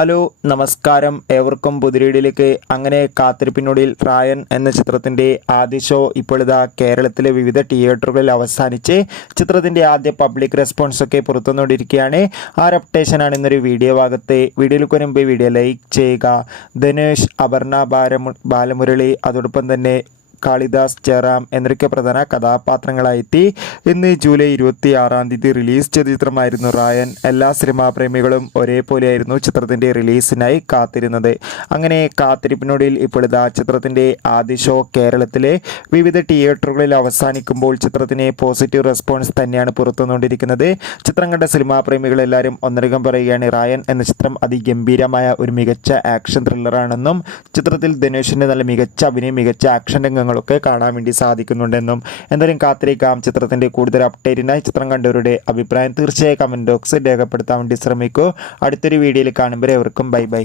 Hello നമസ്കാരം ഏവർക്കും പുതിരീടിലേക്ക്. അങ്ങനെ കാത്തിരിപ്പിനൊടുവിൽ റായൻ എന്ന ചിത്രത്തിൻ്റെ ആദ്യ ഷോ ഇപ്പോഴിതാ കേരളത്തിലെ വിവിധ തിയേറ്ററുകളിൽ അവസാനിച്ച് ചിത്രത്തിൻ്റെ ആദ്യ പബ്ലിക് റെസ്പോൺസ് ഒക്കെ പുറത്തുവന്നുകൊണ്ടിരിക്കുകയാണ്. ആ ഒരു അപ്ഡേഷനാണ് ഇന്നൊരു വീഡിയോ ഭാഗത്ത്. വീഡിയോയിലേക്ക് മുമ്പ് വീഡിയോ ലൈക്ക് ചെയ്യുക. ധനുഷ്, അപർണ ബാലമുരളി, അതോടൊപ്പം തന്നെ കാളിദാസ്, ജയറാം എന്നൊക്കെ പ്രധാന കഥാപാത്രങ്ങളായെത്തി. ഇന്ന് ജൂലൈ 26 റിലീസ് ചെയ്ത ചിത്രമായിരുന്നു റായൻ. എല്ലാ സിനിമാ പ്രേമികളും ഒരേപോലെയായിരുന്നു ചിത്രത്തിൻ്റെ റിലീസിനായി കാത്തിരുന്നത്. അങ്ങനെ കാത്തിരിപ്പിനൊടുവിൽ ഇപ്പോഴിതാ ചിത്രത്തിൻ്റെ ആദ്യ ഷോ കേരളത്തിലെ വിവിധ തിയേറ്ററുകളിൽ അവസാനിക്കുമ്പോൾ ചിത്രത്തിന് പോസിറ്റീവ് റെസ്പോൺസ് തന്നെയാണ് പുറത്തുവന്നുകൊണ്ടിരിക്കുന്നത്. ചിത്രം കണ്ട സിനിമാ പ്രേമികളെല്ലാവരും ഒന്നടങ്കം പറയുകയാണ് റായൻ എന്ന ചിത്രം അതിഗംഭീരമായ ഒരു മികച്ച ആക്ഷൻ ത്രില്ലറാണെന്നും ചിത്രത്തിൽ ധനുഷിൻ്റെ നല്ല മികച്ച അഭിനയം, മികച്ച ആക്ഷൻ രംഗങ്ങളൊക്കെ കാണാൻ വേണ്ടി സാധിക്കുന്നുണ്ടെന്നും. എന്തായാലും കാത്തിരിക്കാം ചിത്രത്തിൻ്റെ കൂടുതൽ അപ്ഡേറ്റിനായി. ചിത്രം കണ്ടവരുടെ അഭിപ്രായം തീർച്ചയായും കമൻറ്റ് ബോക്സിൽ രേഖപ്പെടുത്താൻ വേണ്ടി ശ്രമിക്കൂ. അടുത്തൊരു വീഡിയോയിൽ കാണുമ്പോൾ എവർക്കും ബൈ ബൈ.